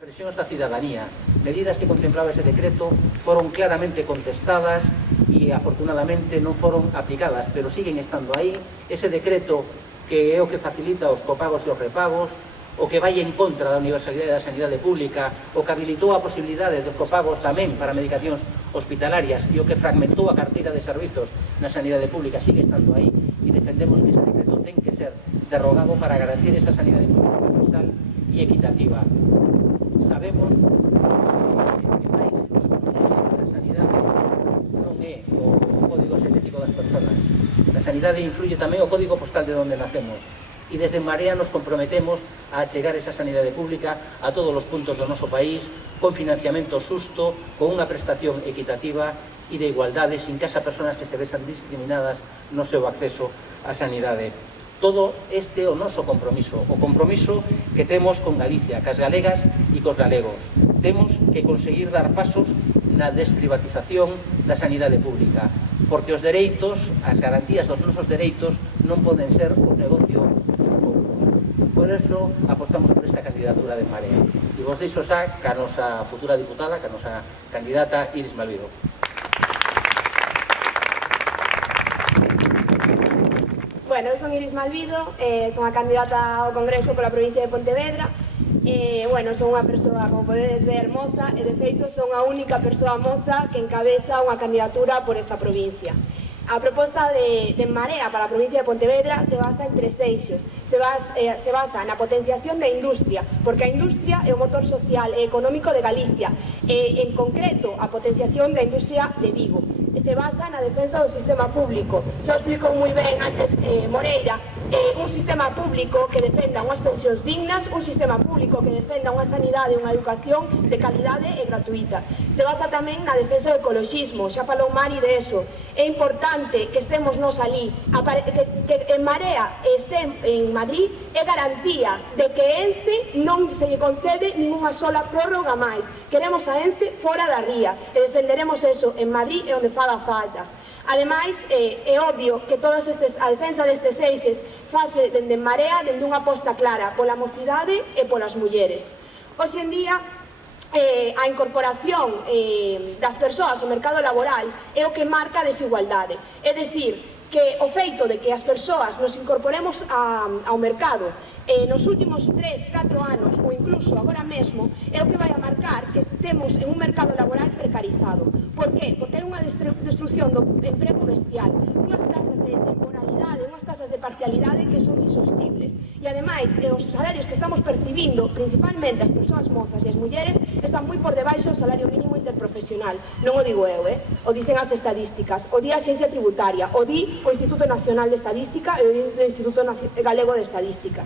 Presións da cidadanía, medidas que contemplaba ese decreto foron claramente contestadas e afortunadamente non foron aplicadas, pero siguen estando aí. Ese decreto que é o que facilita os copagos e os repagos, o que vai en contra da universalidade da sanidade pública, o que habilitou a posibilidade de copagos tamén para medicacións hospitalarias e o que fragmentou a carteira de servizos na sanidade pública sigue estando aí, e defendemos que ese decreto ten que ser derrogado para garantir esa sanidade pública universal e equitativa. Sabemos que máis a sanidade non é o código xenético das persoas. A sanidade influye tamén o código postal de onde nacemos. E desde Marea nos comprometemos a achegar esa sanidade pública a todos os puntos do noso país, con financiamento xusto, con unha prestación equitativa e de igualdade, sin que as persoas que se vexan discriminadas no seu acceso á sanidade. Todo este é o noso compromiso, o compromiso que temos con Galicia, cas galegas e cos galegos. Temos que conseguir dar pasos na desprivatización da sanidade pública, porque os dereitos, as garantías dos nosos dereitos non poden ser os negocios dos poucos. Por eso apostamos por esta candidatura de Marea. E vos deixo xa ca nosa futura diputada, ca nosa candidata Iris Malvido. Bueno, eu son Iris Malvido, son a candidata ao Congreso pola provincia de Pontevedra. Bueno, son unha persoa, como podedes ver, moza, e de feito son a única persoa moza que encabeza unha candidatura por esta provincia. A proposta de Marea para a provincia de Pontevedra se basa en tres eixos. Se basa na potenciación da industria, porque a industria é o motor social e económico de Galicia, e en concreto a potenciación da industria de Vigo. Se basa na defensa do sistema público. Se o explicou moi ben antes Moreira, un sistema público que defenda unhas pensións dignas, un sistema público que defenda unha sanidade e unha educación de calidade e gratuita. Se basa tamén na defensa do ecoloxismo, xa falou Mari de eso. É importante que estemos nos ali, que en Marea este en Madrid, é garantía de que ENCE non se lle concede ninguna sola prórroga máis. Queremos a ENCE fora da ría e defenderemos eso en Madrid e onde faga falta. Ademais, é obvio que a defensa destes eixes fase dende Marea, dende unha aposta clara pola mocidade e polas mulleres. Hoxe en día, a incorporación das persoas ao mercado laboral é o que marca a desigualdade. É dicir, que o feito de que as persoas nos incorporemos ao mercado nos últimos 3-4 anos ou incluso agora mesmo é o que vai a marcar que estemos en un mercado laboral precarizado. Por qué? Porque hai unha destrucción do emprego bestial, unhas tasas de temporalidade, unhas tasas de parcialidade que son insostibles e ademais os salarios que estamos percibindo, principalmente as persoas mozas e as mulleres, están moi por debaixo do salario mínimo interprofesional. Non o digo eu, o dicen as estadísticas, o di a Axencia Tributaria, o di o Instituto Nacional de Estadística e o Instituto Galego de Estadística.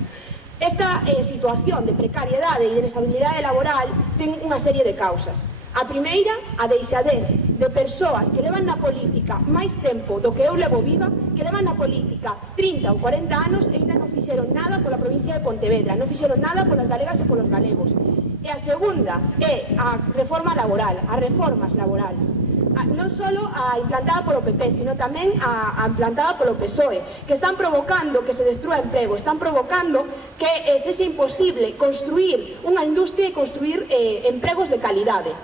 Esta situación de precariedade e de inestabilidade laboral ten unha serie de causas. A primeira, a deixadez de persoas que levan na política máis tempo do que eu levo viva, que levan na política 30 ou 40 anos e ainda non fixeron nada pola provincia de Pontevedra, non fixeron nada polas galegas e polos galegos. E a segunda é a reforma laboral, as reformas laborales. Non só a implantada polo PP, sino tamén a implantada polo PSOE, que están provocando que se destrúa emprego, están provocando que sexa imposible construir unha industria e construir empregos de calidade.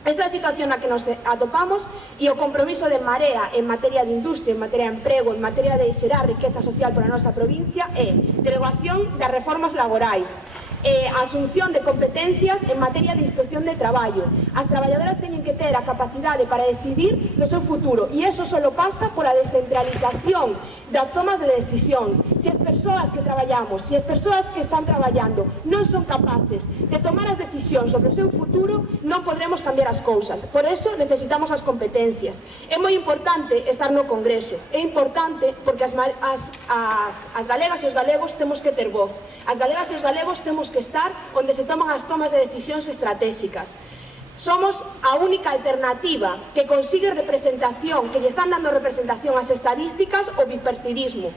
Esa é a situación na que nos atopamos e o compromiso de Marea en materia de industria, en materia de emprego, en materia de xerar riqueza social para a nosa provincia é derogación das reformas laborais, a asunción de competencias en materia de inspección de traballo. As traballadoras teñen que ter a capacidade para decidir no seu futuro e eso solo pasa pola descentralización das tomas de decisión. Se as persoas que traballamos, se as persoas que están traballando non son capaces de tomar as decisións sobre o seu futuro, non podremos cambiar as cousas. Por eso necesitamos as competencias. É moi importante estar no Congreso. É importante porque as galegas e os galegos temos que ter voz. As galegas e os galegos temos que estar onde se toman as tomas de decisións estratégicas. Somos a única alternativa que consigue representación, que lle están dando representación ás estadísticas ao bipartidismo.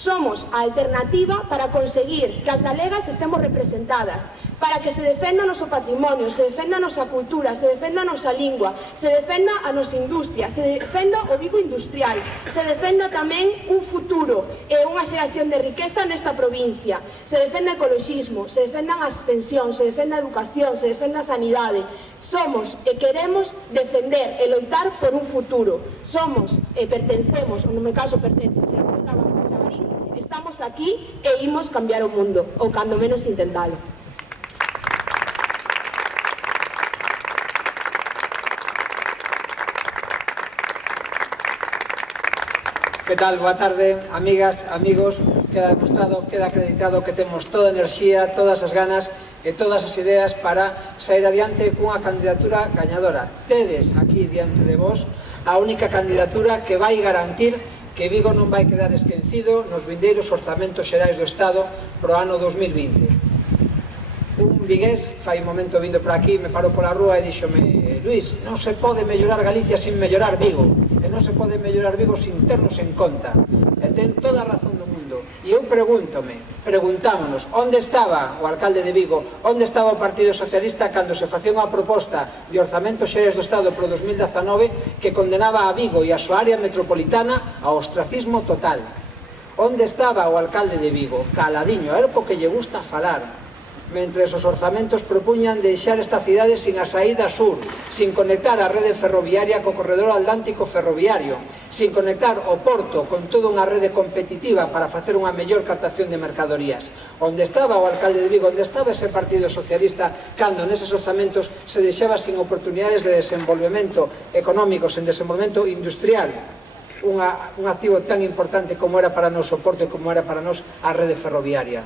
Somos a alternativa para conseguir que as galegas estemos representadas, para que se defenda o noso patrimonio, se defenda a nosa cultura, se defenda a nosa lingua, se defenda a nosa industria, se defenda o Vigo industrial, se defenda tamén un futuro e unha xeración de riqueza nesta provincia, se defenda o ecoloxismo, se defendan as pensións, se defenda a educación, se defenda a sanidade. Somos e queremos defender e loitar por un futuro. Somos e pertencemos, ou no meu caso pertenzo a Xeración Xabarín, estamos aquí e imos cambiar o mundo, ou cando menos intentalo. Que tal? Boa tarde, amigas, amigos. Queda demostrado, queda acreditado que temos toda a enerxía, todas as ganas e todas as ideas para sair adiante cunha candidatura gañadora. Tedes aquí diante de vos a única candidatura que vai garantir que Vigo non vai quedar esquecido nos vindeiros orzamentos xerais do Estado pro ano 2020. Un vigués, fai un momento vindo por aquí, me parou pola rúa e díxome: Luís, non se pode mellorar Galicia sin mellorar Vigo, e non se pode mellorar Vigo sin ternos en conta. E ten toda a razón do mundo. E eu preguntámonos, onde estaba o alcalde de Vigo, onde estaba o Partido Socialista cando se facía unha proposta de orzamento xerais do Estado pro 2019 que condenaba a Vigo e a súa área metropolitana ao ostracismo total? Onde estaba o alcalde de Vigo? Caladiño, era porque lle gusta falar. Mentres os orzamentos propuñan deixar esta cidade sin a saída sur, sin conectar a rede ferroviaria co corredor atlántico ferroviario, sin conectar o porto con toda unha rede competitiva para facer unha mellor captación de mercadorías. Onde estaba o alcalde de Vigo, onde estaba ese Partido Socialista cando neses orzamentos se deixaba sin oportunidades de desenvolvemento económico, sen desenvolvemento industrial, un activo tan importante como era para nos o porto e como era para nos a rede ferroviaria.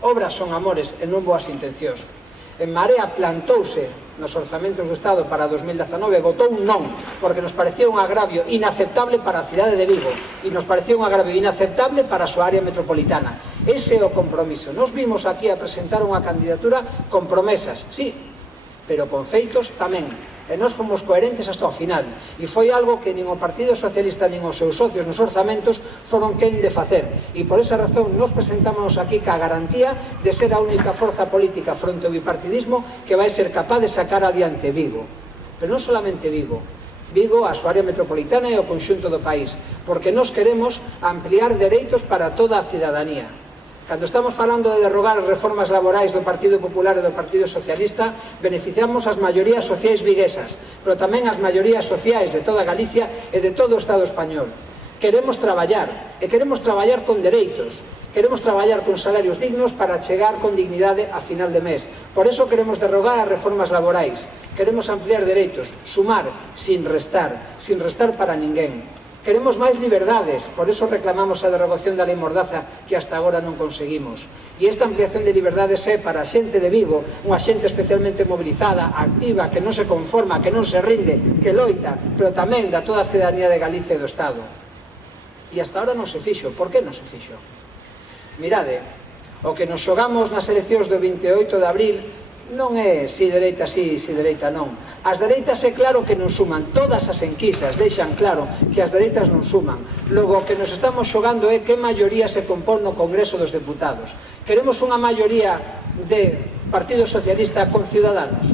Obras son amores e non boas intencións. En Marea plantouse nos orzamentos do Estado para 2019 e votou un non, porque nos parecía un agravio inaceptable para a cidade de Vigo e nos parecía un agravio inaceptable para a súa área metropolitana. Ese é o compromiso. Nos vimos aquí a presentar unha candidatura con promesas, sí, pero con feitos tamén. E nós fomos coherentes hasta o final, e foi algo que nin o Partido Socialista nin os seus socios nos orzamentos foron quen de facer, e por esa razón nos presentamos aquí ca garantía de ser a única forza política fronte ao bipartidismo que vai ser capaz de sacar adiante Vigo. Pero non solamente Vigo, a súa área metropolitana e o conxunto do país, porque nós queremos ampliar dereitos para toda a cidadanía. Cando estamos falando de derrogar as reformas laborais do Partido Popular e do Partido Socialista, beneficiamos as maiorías sociais viguesas, pero tamén as maiorías sociais de toda Galicia e de todo o Estado español. Queremos traballar, e queremos traballar con dereitos. Queremos traballar con salarios dignos para chegar con dignidade a final de mes. Por eso queremos derrogar as reformas laborais. Queremos ampliar dereitos, sumar, sin restar para ninguén. Queremos máis liberdades, por eso reclamamos a derogación da Lei Mordaza que hasta agora non conseguimos. E esta ampliación de liberdades é para a xente de Vigo, unha xente especialmente mobilizada, activa, que non se conforma, que non se rinde, que loita, pero tamén da toda a cidadanía de Galicia e do Estado. E hasta agora non se fixo. Por que non se fixo? Mirade, o que nos xogamos nas eleccións do 28 de abril non é si dereita sí, si dereita non. As dereitas é claro que non suman. Todas as enquisas deixan claro que as dereitas non suman. Logo, o que nos estamos xogando é que maioría se compón no Congreso dos Deputados. Queremos unha maioría de Partido Socialista con Ciudadanos.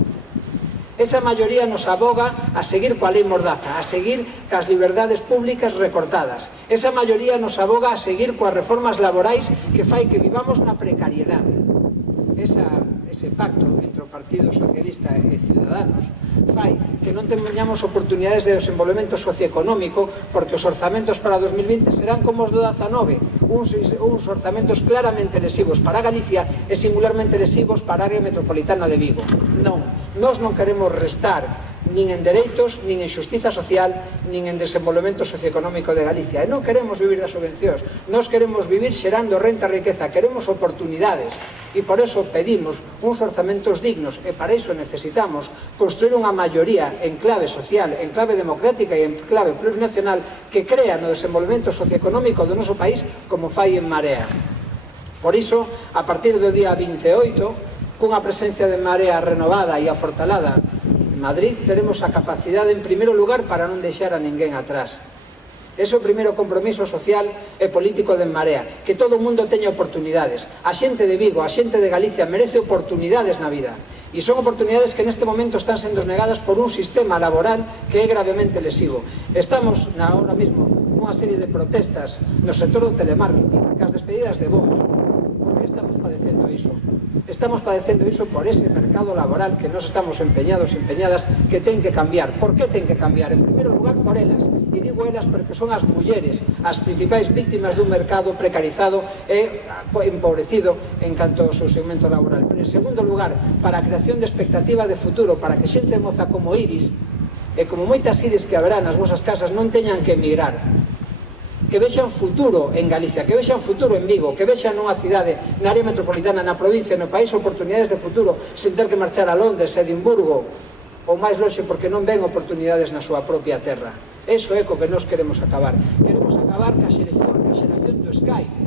Esa maioría nos aboga a seguir coa Lei Mordaza, a seguir cas liberdades públicas recortadas. Esa maioría nos aboga a seguir coas reformas laborais que fai que vivamos na precariedade. Ese pacto entre o Partido Socialista e Ciudadanos fai que non teñamos oportunidades de desenvolvemento socioeconómico, porque os orzamentos para 2020 serán como os do 19, uns orzamentos claramente lesivos para Galicia e singularmente lesivos para a área metropolitana de Vigo. Non, nós non queremos restar nin en dereitos, nin en xustiza social, nin en desenvolvemento socioeconómico de Galicia. E non queremos vivir das subvencións, nós queremos vivir xerando renta e riqueza, queremos oportunidades. E por eso pedimos uns orzamentos dignos, e para iso necesitamos construir unha maioría en clave social, en clave democrática e en clave plurinacional que crea no desenvolvemento socioeconómico do noso país como fai en Marea. Por iso, a partir do día 28, cunha presencia de Marea renovada e afortalada, en Madrid teremos a capacidade, en primeiro lugar, para non deixar a ninguén atrás. Ese é o primeiro compromiso social e político de En Marea, que todo o mundo teña oportunidades. A xente de Vigo, a xente de Galicia merece oportunidades na vida. E son oportunidades que neste momento están sendo negadas por un sistema laboral que é gravemente lesivo. Estamos ahora mesmo nunha serie de protestas no sector do telemarketing, cas despedidas de voz. Por que estamos padecendo iso? Estamos padecendo iso por ese mercado laboral que nos estamos empeñados e empeñadas que ten que cambiar. Por que ten que cambiar? En primeiro lugar, por elas. E digo elas porque son as mulleres as principais víctimas dun mercado precarizado e empobrecido en canto ao seu segmento laboral. Pero en segundo lugar, para a creación de expectativa de futuro, para que xente moza como Iris e como moitas Iris que haberá nas vosas casas non teñan que emigrar, que vexan futuro en Galicia, que vexan futuro en Vigo, que vexan nunha cidade, na área metropolitana, na provincia, no país, oportunidades de futuro, sen ter que marchar a Londres, a Edimburgo, ou máis lonxe porque non ven oportunidades na súa propia terra. Eso é co que nós queremos acabar. Queremos acabar ca xeración do Skype,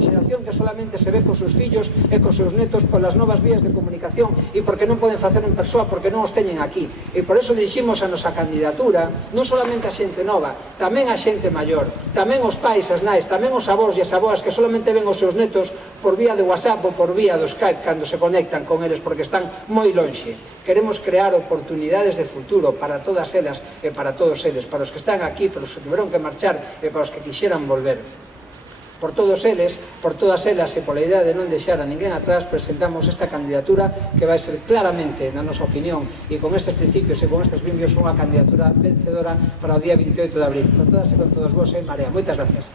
a xeración que solamente se ve cos seus fillos e cos seus netos polas novas vías de comunicación e porque non poden facer en persoa porque non os teñen aquí. E por eso diriximos a nosa candidatura non solamente a xente nova, tamén a xente maior, tamén os pais, as nais, tamén os avós e as avoas que solamente ven os seus netos por vía de WhatsApp ou por vía do Skype cando se conectan con eles porque están moi lonxe. Queremos crear oportunidades de futuro para todas elas e para todos eles, para os que están aquí, para os que tiveron que marchar e para os que quixeran volver. Por todos eles, por todas elas e pola idea de non deixar a ninguén atrás, presentamos esta candidatura que vai ser claramente, na nosa opinión, e con estes principios e con estes vimbios, unha candidatura vencedora para o día 28 de abril. Con todas e con todos vos, En Marea. Moitas gracias.